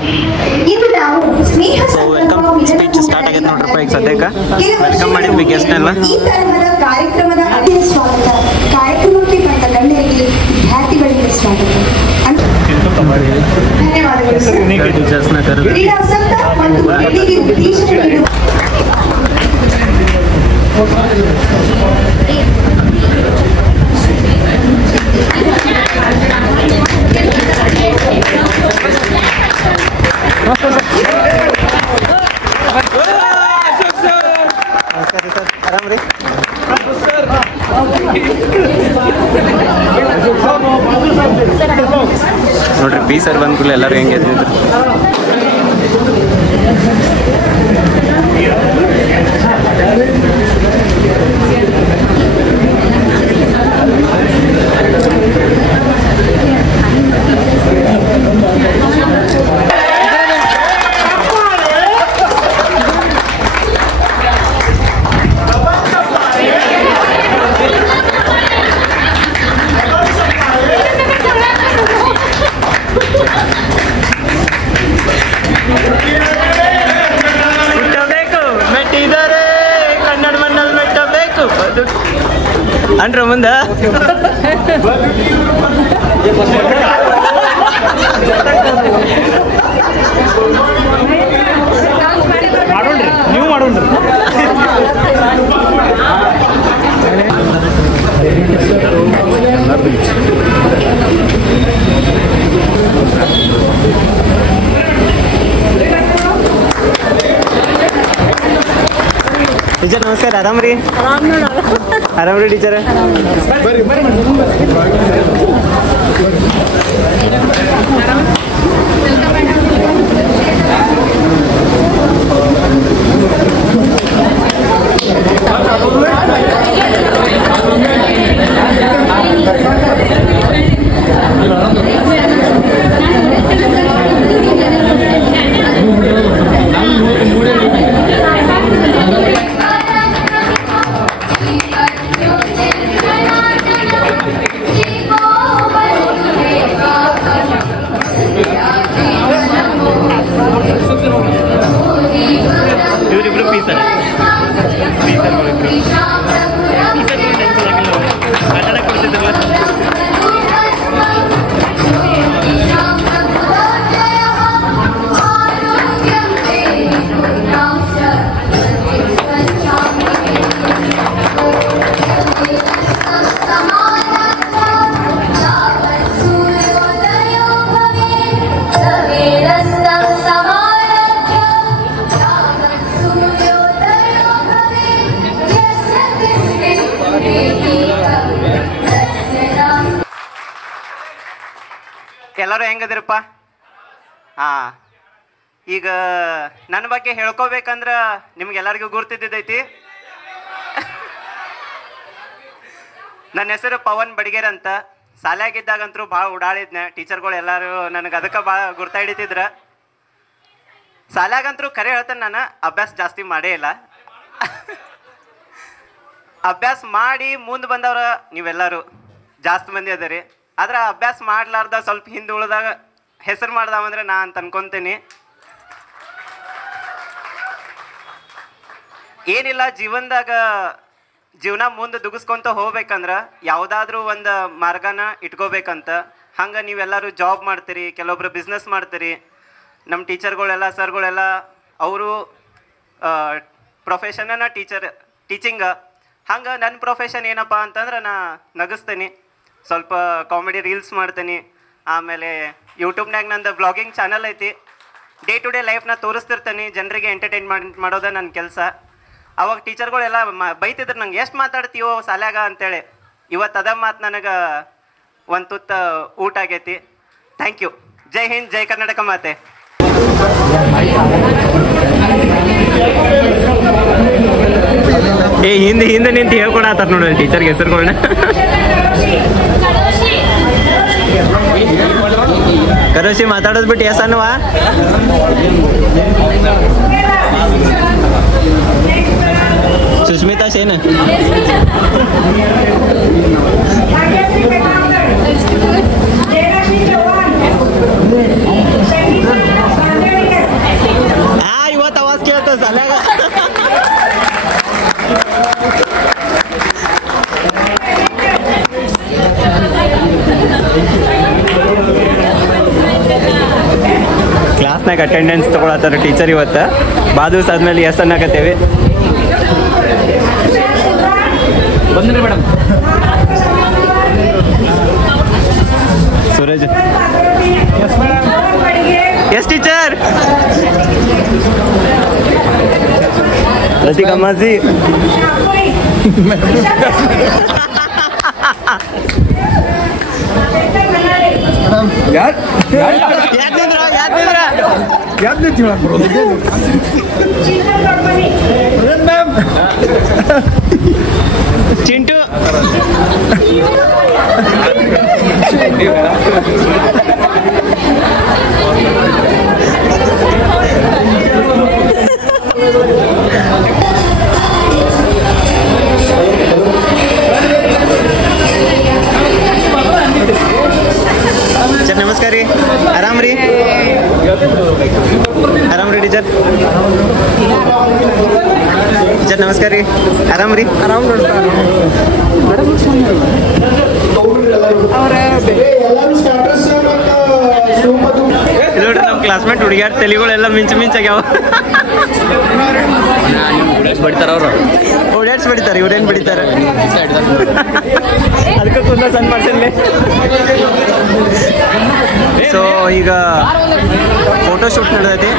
ಇದು ನಾವು ಸ್ನೇಹ ಸ್ಪೀಚ್ ಸ್ಟಾರ್ಟ್ ಆಗೈತೆ ನೋಡ್ರಪ್ಪ ಈಗ ಸದ್ಯಕ್ಕೆ ವೆಲ್ಕಮ್ ಮಾಡಿದ್ವಿ ಗೆಸ್ಟ್ ಎಲ್ಲ ಈ ತರಹದ ಕಾರ್ಯಕ್ರಮದ ಅತಿಥಿ ಸ್ವಾಗತ. ಕಾರ್ಯಕ್ರಮಕ್ಕೆ ಬಂದ ಗಣ್ಯರಿಗೆ ವಿದ್ಯಾರ್ಥಿಗಳಿಗೆ ಸ್ವಾಗತ. ಧನ್ಯವಾದಗಳು ಸರ್. ಕ್ರೀಡಾಸಕ್ತ ಮತ್ತು ಕ್ರೀಡೆಗೆ ಉತ್ತೇಜನ ನೀಡುವ ಆರಾಮ್ರಿ ಪಿ ಸರ್ ಬಂದ ಕೂಡಲೇ ಎಲ್ಲರೂ ಹೆಂಗೆ ಎದ್ದಿದ್ರು. ಅಂಟ್ರ ಮುಂದ ಮಾಡೋಣ್ರಿ, ನೀವು ಮಾಡೋಣ್ರಿ. ಟೀಚರ್ ನಮಸ್ಕಾರ, ಆರಾಮ್ರಿ? ಆರಾಮ್ರಿ ಟೀಚರ್? ಇವರಿಬ್ರು ಪಿ ಸರ್ ಕನ್ನಡ ಕೊಡ್ತಿದ್ರಲ್ಲ. ಎಲ್ಲರೂ ಹೆಂಗದಿರಪ್ಪ? ಹಾಂ, ಈಗ ನನ್ನ ಬಗ್ಗೆ ಹೇಳ್ಕೋಬೇಕಂದ್ರೆ ನಿಮ್ಗೆಲ್ಲರಿಗೂ ಗುರ್ತಿದ್ದೈತಿ. ನನ್ನ ಹೆಸರು ಪವನ್ ಬಡಿಗೇರ್ ಅಂತ. ಶಾಲ್ಯಾಗಿದ್ದಾಗಂತರೂ ಭಾಳ ಓಡಾಡಿದ್ನೆ. ಟೀಚರ್ಗಳು ಎಲ್ಲರೂ ನನಗೆ ಅದಕ್ಕೆ ಭಾಳ ಗುರ್ತ ಹಿಡಿತಿದ್ರು. ಶಾಲ್ಯಾಗಂತರೂ ಕರೆ ಹೇಳ್ತೇನೆ, ನಾನು ಅಭ್ಯಾಸ ಜಾಸ್ತಿ ಮಾಡೇ ಇಲ್ಲ. ಅಭ್ಯಾಸ ಮಾಡಿ ಮುಂದೆ ಬಂದವ್ರ ನೀವೆಲ್ಲರೂ ಜಾಸ್ತಿ ಮಂದಿ ಅದರಿ. ಆದ್ರೆ ಅಭ್ಯಾಸ ಮಾಡ್ಲಾರ್ದ ಸ್ವಲ್ಪ ಹಿಂದೆ ಉಳಿದಾಗ ಹೆಸರು ಮಾಡ್ದಾವಂದ್ರೆ ನಾ ಅಂತ ಅನ್ಕೊಂತೀನಿ. ಏನಿಲ್ಲ, ಜೀವನ ಮುಂದೆ ದುಗಿಸ್ಕೊಂತ ಹೋಗ್ಬೇಕಂದ್ರೆ ಯಾವುದಾದ್ರೂ ಒಂದು ಮಾರ್ಗನ ಇಟ್ಕೋಬೇಕಂತ. ಹಂಗೆ ನೀವೆಲ್ಲರೂ ಜಾಬ್ ಮಾಡ್ತೀರಿ, ಕೆಲವೊಬ್ರು ಬಿಸ್ನೆಸ್ ಮಾಡ್ತೀರಿ. ನಮ್ಮ ಟೀಚರ್ಗಳೆಲ್ಲ ಸರ್ಗಳೆಲ್ಲ ಅವರು ಪ್ರೊಫೆಷನ್ನ ಟೀಚಿಂಗ. ಹಂಗೆ ನನ್ನ ಪ್ರೊಫೆಷನ್ ಏನಪ್ಪ ಅಂತಂದ್ರೆ ನಾ ನಗಿಸ್ತೀನಿ, ಸ್ವಲ್ಪ ಕಾಮಿಡಿ ರೀಲ್ಸ್ ಮಾಡ್ತೀನಿ. ಆಮೇಲೆ ಯೂಟ್ಯೂಬ್ನಾಗ ನಂದು ವ್ಲಾಗಿಂಗ್ ಚಾನಲ್ ಐತಿ. ಡೇ ಟು ಡೇ ಲೈಫ್ನ ತೋರಿಸ್ತಿರ್ತೀನಿ, ಜನರಿಗೆ ಎಂಟರ್ಟೈನ್ಮೆಂಟ್ ಮಾಡೋದೇ ನನ್ನ ಕೆಲಸ. ಅವಾಗ ಟೀಚರ್ಗಳೆಲ್ಲ ಬೈತಿದ್ರು ನಂಗೆ, ಎಷ್ಟು ಮಾತಾಡ್ತೀವೋ ಶಾಲ್ಯಾಗ ಅಂತೇಳಿ. ಇವತ್ತು ಅದ ಮಾತು ನನಗೆ ಒಂದು ತುತ್ತ ಊಟ ಆಗೈತಿ. Thank you. ಜೈ ಹಿಂದ್, ಜೈ ಕರ್ನಾಟಕ ಮಾತೆ. ಏ ಹಿಂದೆ ನಿಂತು ಹೇಳ್ಕೊಡತ್ತಾರ ನೋಡ್ರಿ ಟೀಚರ್ಗೆ ಹೆಸರುಗಳನ್ನ. ಕರೋಶಿ ಮಾತಾಡೋದು ಬಿಟ್ಟು ಎಸನ್ವಾ? ಸುಸ್ಮಿತಾ ಸೇನ್. ಇವತ್ತು ಅವಾಜ್ ಕೇಳ್ತ ಸಲ್ಯಾಗ. ಕ್ಲಾಸ್ನಾಗ ಅಟೆಂಡೆನ್ಸ್ ತಗೊಳತ್ತಾರ ಟೀಚರ್ ಇವತ್ತು. ಭಾಳ ದಿವಸ ಆದ್ಮೇಲೆ ಎಸ್ ಅನ್ನಕತ್ತೇವಿ. ಬಂದ್ರಿ madam. Suraj yes teacher. Ratika ಮಾಜಿ. ಚಿಂಟು ಸರ್ ನಮಸ್ಕಾರ ರೀ. ಆರಾಮ್ ರೀ? ಆರಾಮ್ ರೀ ಟೀಚರ್? ಟೀಚರ್ ನಮಸ್ಕಾರ ರೀ. ಆರಾಮ್ ರೀ? ಎಲ್ಲರೂ ಸ್ಟಾರ್ಟರ್ಸ್ ಇಲ್ಲಿ ನೋಡ್ರಿ ನಮ್ಮ ಕ್ಲಾಸ್ಮೇಟ್ ಹುಡುಗಿಯಾರ ತಲೆಗಳೆಲ್ಲ ಮಿಂಚಾಗ್ಯಾವ. ಬಡಿತಾರ ಅವರು ಓಡಾಡ್ಸ್ ಬಡಿತಾರೆ, ಇವ್ರೇನು ಬಡಿತಾರೆ? ಅದಕ್ಕೆ ತುಂಬ ಸಣ್ಣ ಮಾಡ್ತೀನಿ. ಸೊ ಈಗ ಫೋಟೋ ಶೂಟ್ ನಡೆದೈತಿ.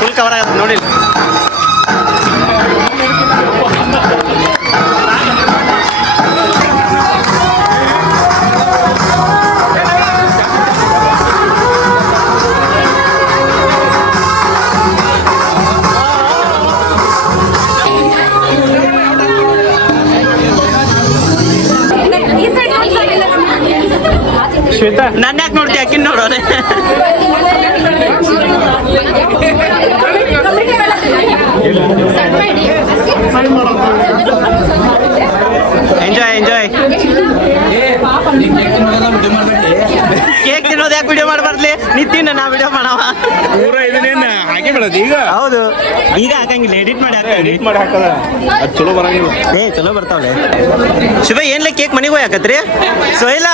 ಫುಲ್ ಕವರ್ ಆಗುತ್ತೆ ನೋಡಿ. ಶ್ವೇತಾ ನನ್ನ ಯಾಕೆ ನೋಡ್ತೀಯ? ಅಕ್ಕಿನ ನೋಡೋಣ. Enjoy enjoy. ಕೇಕ್ ತಿನ್ನೋದು ಯಾಕೆ ವಿಡಿಯೋ ಮಾಡಬಾರ್ಲಿ? ನೀ ತಿನ್ನ, ನಾ ವಿಡಿಯೋ ಮಾಡವ. ಹಾಗೆ ಬಿಡೋದು ಈಗ. ಹೌದು, ಈಗ ಹಾಕಂಗಿಲ್ಲ, ಎಡಿಟ್ ಮಾಡಿ ಎಡಿಟ್ ಮಾಡಿ ಹಾಕದ ಅದು ಚಲೋ ಬರಂಗಿಲ್ಲ. ಚಲೋ ಬರ್ತಾವಲ್ಲ. ಶುಭ ಏನ್ಲ ಕೇಕ್ ಮನೆಗೆ ಹೋಯಾಕತ್ರಿ? ಸೋಯಿಲ್ಲ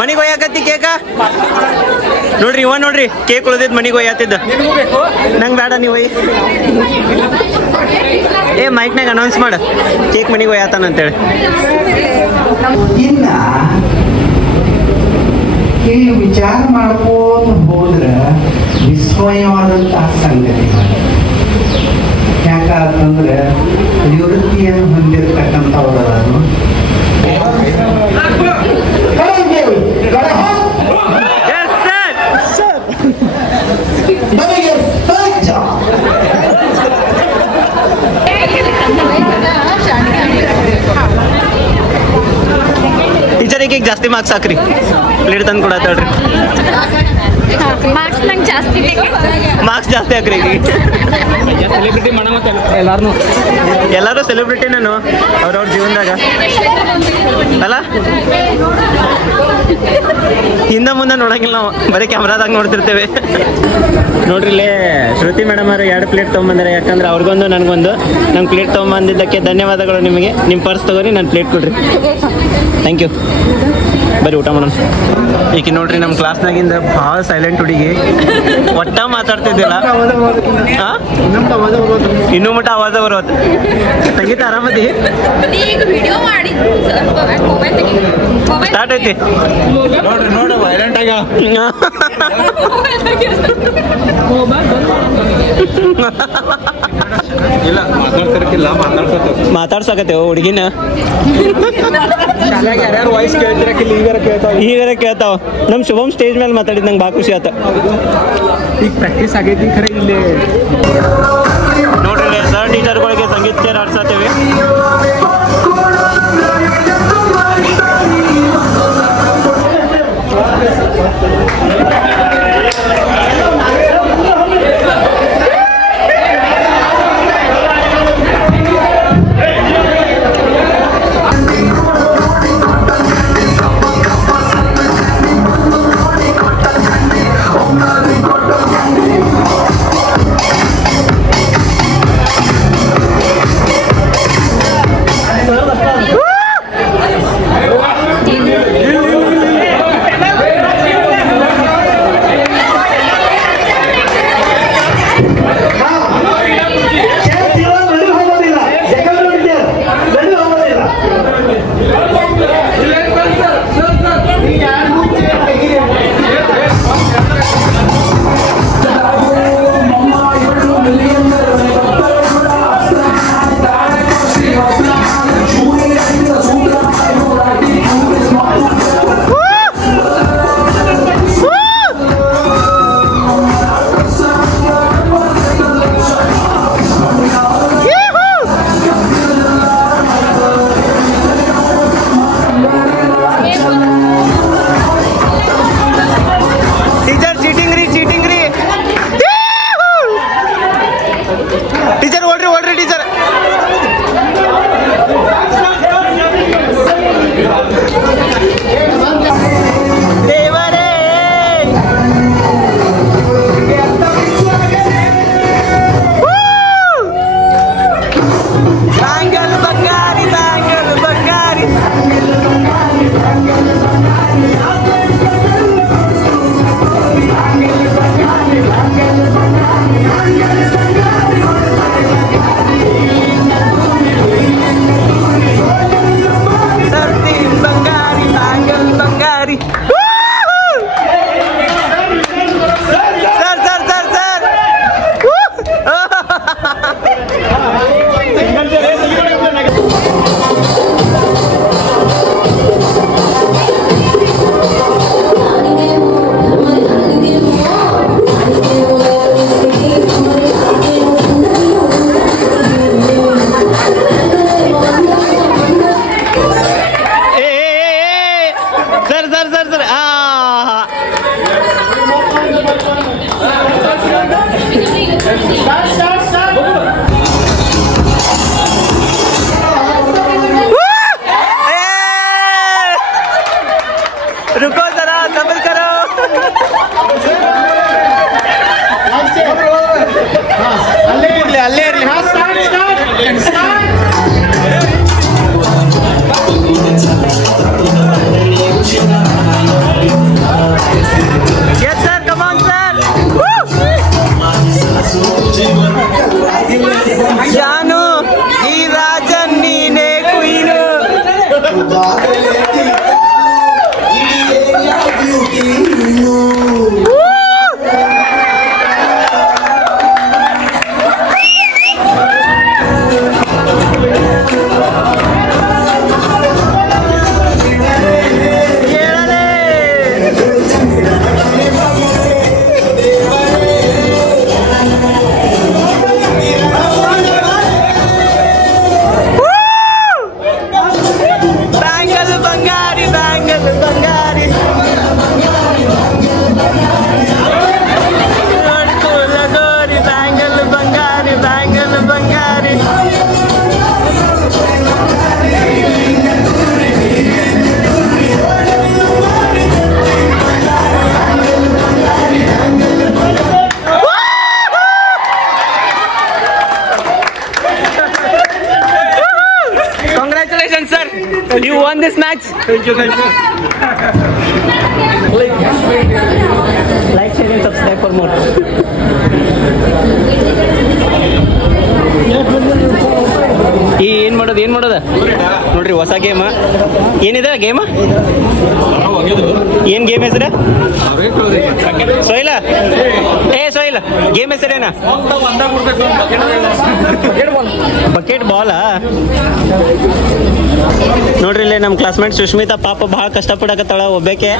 ಮನೆಗೆ ಹೋಯಾಕತ್ತಿ ಕೇಕ ನೋಡ್ರಿ. ಇವ ನೋಡ್ರಿ ಕೇಕ್ ಉಳ್ದಿದ್ ಮನೆಗೆ ಹೋಯಾತಿದ್ದ. ನಂಗೆ ಬೇಡ, ನೀವು ಏ ಮೈಕ್ನಾಗ ಅನೌನ್ಸ್ ಮಾಡು ಕೇಕ್ ಮನೆಗೆ ಹೋಯ್ತಾನ ಅಂತೇಳಿ. ಇನ್ನ ಇಲ್ಲಿ ವಿಚಾರ ಮಾಡ್ಕೋತ ಹೋದ್ರೆ ವಿಸ್ಮಯವಾದಂತಹ ಸಂಗತಿಗಳು. ಯಾಕಂತಂದ್ರೆ ನಿವೃತ್ತಿಯನ್ನು ಹೊಂದಿರತಕ್ಕಂಥವ್ರು ಟೀಚರ್ ಈಗ ಜಾಸ್ತಿ ಮಾರ್ಕ್ಸ್ ಹಾಕ್ರಿ, ಪ್ಲೇಟ್ ತಂದು ಕೊಡತ್ತಳ್ರಿ. ಮಾರ್ಕ್ಸ್ ನಂಗೆ ಜಾಸ್ತಿ ಮಾರ್ಕ್ಸ್ ಜಾಸ್ತಿ ಹಾಕ್ರಿ. ಸೆಲೆಬ್ರಿಟಿ ಮಾಡ ಮತ್ತೆ ಎಲ್ಲರೂ ಸೆಲೆಬ್ರಿಟಿ ನಾನು ಅವ್ರವ್ರ ಜೀವನದಾಗ ಅಲ್ಲ. ಹಿಂದೆ ಮುಂದೆ ನೋಡಂಗಿಲ್ಲ ನಾವು, ಬರೀ ಕ್ಯಾಮ್ರಾದಾಗ ನೋಡ್ತಿರ್ತೇವೆ. ನೋಡ್ರಿ ಇಲ್ಲೇ ಶ್ರುತಿ ಮೇಡಮ್ ಅವರು 2 ಪ್ಲೇಟ್ ತೊಗೊಂಬಂದಾರೆ. ಯಾಕಂದ್ರೆ ಅವ್ರಿಗೊಂದು ನನಗೊಂದು. ನಂಗೆ ಪ್ಲೇಟ್ ತೊಗೊಂಬಂದಿದ್ದಕ್ಕೆ ಧನ್ಯವಾದಗಳು ನಿಮಗೆ. ನಿಮ್ಮ ಪರ್ಸ್ ತಗೋರಿ, ನನ್ನ ಪ್ಲೇಟ್ ಕೊಡ್ರಿ. Thank you. ಬರೀ ಊಟ ಮಾಡೋಣ. ಈಗ ನೋಡ್ರಿ ನಮ್ಮ ಕ್ಲಾಸ್ನಾಗಿಂದ ಭಾಳ ಸೈಲೆಂಟ್ ಹುಡುಗಿ, ಒಟ್ಟ ಮಾತಾಡ್ತಿದ್ದಿಲ್ಲ. ಇನ್ನೂ ಮಟ್ಟ ಆವಾಜ ಬರೋದು. ಸಂಗೀತ ಆರಾಮದಿ? ವಿಡಿಯೋ ಮಾಡಿ ಸ್ಟಾರ್ಟ್ ಐತಿ ನೋಡ್ರಿ ನೋಡು ವೈಲೆಂಟ್ ಆಗ ಇಲ್ಲ ಮಾತಾಡ್ತಿರ್ಕಿಲ್ಲ, ಮಾತಾಡ್ಸಕತ್ತೇವ ಹುಡುಗಿನ. ಯಾರ್ಯಾರು ವಾಯ್ಸ್ ಕೇಳ್ತಿರಕ್ಕಿಲ್ಲ, ಈಗಾರ ಕೇಳ್ತಾವ. ನಮ್ಮ ಶುಭಮ್ ಸ್ಟೇಜ್ ಮೇಲೆ ಮಾತಾಡಿದ್ ನಂಗೆ ಭಾಳ ಖುಷಿ ಆತ. ಈಗ ಪ್ರಾಕ್ಟೀಸ್ ಆಗೈತಿ ಖರೆ ಇಲ್ಲಿ. ನೋಡ್ರಿ sir ಟೀಚರ್ಗಳಿಗೆ Sangeetha chair ಆಡ್ಸತ್ತೇವೆ. Yes, sir. Come on, sir. Woo! You won this match. Thank you. Like, share and subscribe for more. ಏನ್ ಮಾಡೋದ ನೋಡ್ರಿ ಹೊಸ ಗೇಮ್ ಏನಿದೆ ಗೇಮ್ ಏನ್ ಗೇಮ್ ಹೆಸರು ಸೋಯಿಲ ಸೋಯಿಲ ಗೇಮ್ ಹೆಸರೇನ ಬಕೆಟ್ ಬಾಲ ನೋಡ್ರಿ ಇಲ್ಲಿ ನಮ್ಮ ಕ್ಲಾಸ್ಮೇಟ್ ಸುಷ್ಮಿತಾ ಪಾಪ ಬಹಳ ಕಷ್ಟಪಡಕತ್ತಾಳ ಒಬ್ಬೇಕೆ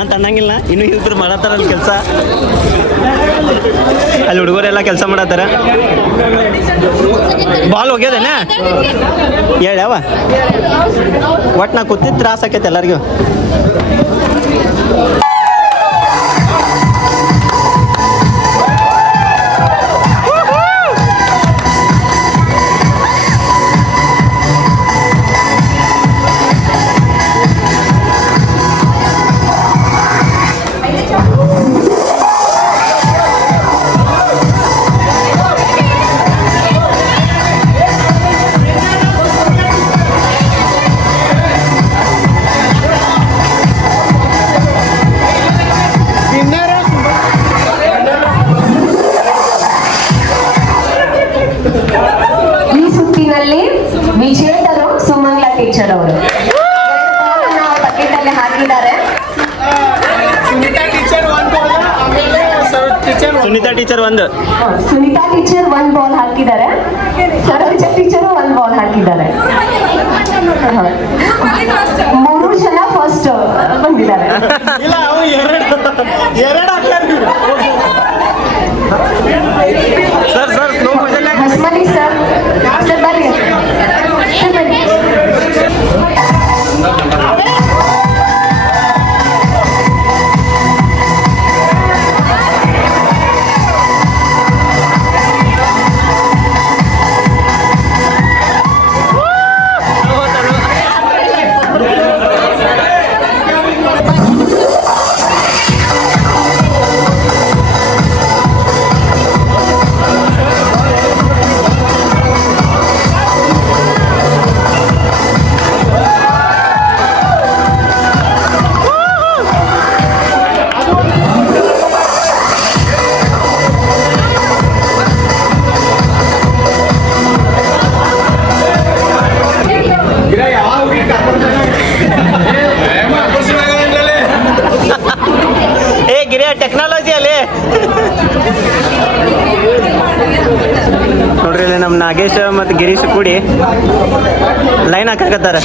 ಅಂತ ಅನ್ನಂಗಿಲ್ಲ ಇನ್ನು ಇಬ್ರು ಮಾಡತ್ತಾರಲ್ಲ ಕೆಲಸ ಅಲ್ಲಿ ಹುಡುಗರೆಲ್ಲ ಕೆಲಸ ಮಾಡತ್ತಾರ ಬಾಲ್ ಹೋಗ್ಯದೇನ ಹೇಳ್ಯಾವ ಒಟ್ ನಾ ಕೂತಿದ್ ತ್ರಾಸ ಆಕೈತೆ ಎಲ್ಲರಿಗೂ ವಿಜೇತರು ಸುಮಂಗ್ಲಾ ಟೀಚರ್ ಅವರು ಬಕೆಟ್ ಅಲ್ಲಿ ಹಾಕಿದ್ದಾರೆ. ಸುನೀತಾ ಟೀಚರ್ ಒಂದು ಬಾಲ್ ಹಾಕಿದ್ದಾರೆ. ಸರೋಜಾ ಟೀಚರ್ ಒಂದು ಬಾಲ್ ಹಾಕಿದ್ದಾರೆ. 3 ಜನ ಫಸ್ಟ್ ಬಂದಿದ್ದಾರೆ. ಹಸ್ಮಲಿ ಸರ್ ಬರ್ರಿ ಟೆಕ್ನಾಲಜಿ ಅಲ್ಲಿ ನೋಡ್ರಿ ಇಲ್ಲಿ ನಮ್ಮ ನಾಗೇಶ್ ಮತ್ತು ಗಿರೀಶ್ ಕೂಡಿ ಲೈನ್ ಹಾಕಕತ್ತಾರ.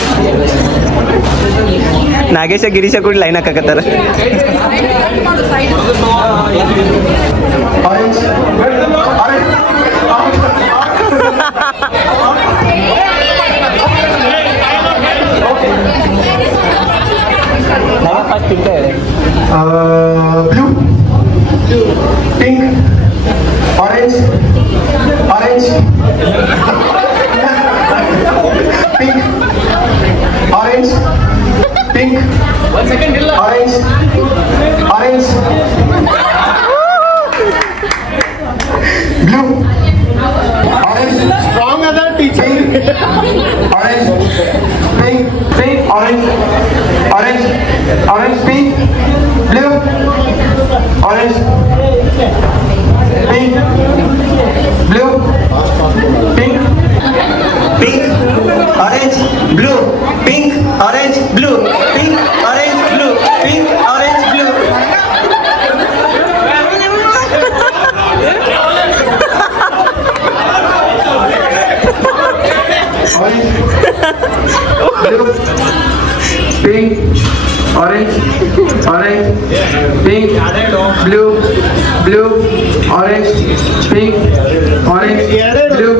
ನಾಗೇಶ ಗಿರೀಶ ಕೂಡಿ line ಹಾಕಕತ್ತಾರ. blue, pink, orange, pink, orange, pink, orange, blue, orange, strong other teacher, orange, pink, orange, pink, blue, orange, pink, blue, pink, orange, blue, pink, blue, pink, orange, orange, pink, blue, blue, orange, pink, orange, blue.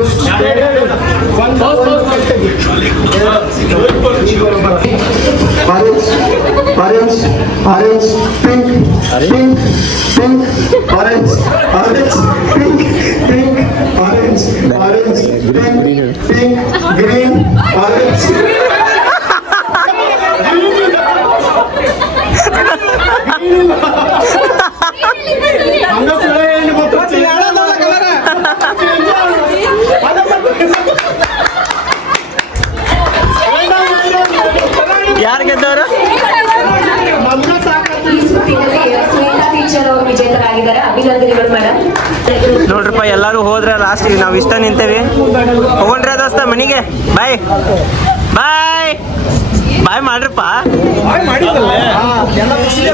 Orange, orange, orange, pink, pink, pink, orange, orange, pink, pink, orange, orange, pink, pink, green, orange. ಯಾರು ಗೆದ್ದವರು? ವಿಜೇತರಾಗಿದ್ದಾರೆ. ಅಭಿನಂದನೆಗಳು madam. ನೋಡ್ರಪ್ಪ, ಎಲ್ಲರೂ ಹೋದ್ರೆ ಲಾಸ್ಟಿಗೆ ನಾವು ಇಷ್ಟ ನಿಂತೇವಿ. ಹೋಗೋಣ್ರಿ ದೋಸ್ತ ಮನಿಗೆ. ಬಾಯ್ ಬಾಯ್ ಬಾಯ್ ಮಾಡ್ರಪ್ಪ.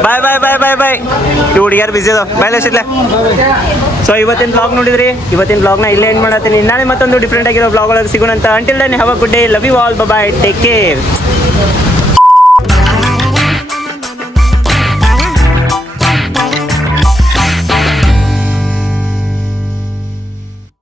ಬಾಯ್ ಬಾಯ್ ಬಾಯ್ ಬಾಯ್ ಬಾಯ್. ಈ ಹುಡುಗಿಯಾರು ಬಿಸಿ ಅದಾವ. ಬಾಯ್ ಲಸಿಡ್ಲೆ. ಸೊ ಇವತ್ತಿನ ಬ್ಲಾಗ್ ನೋಡಿದ್ರಿ. ಇವತ್ತಿನ ಬ್ಲಾಗ್ನ ಇಲ್ಲೇ ಎಂಡ್ ಮಾಡತ್ತೀನಿ. ನಾಳೆ ಮತ್ತೊಂದು ಡಿಫ್ರೆಂಟ್ ಆಗಿರೋ ಬ್ಲಾಗ್ ಒಳಗೆ ಸಿಗೋಣ ಅಂತ. Until then have a good day. Love you all. Bye. Take care.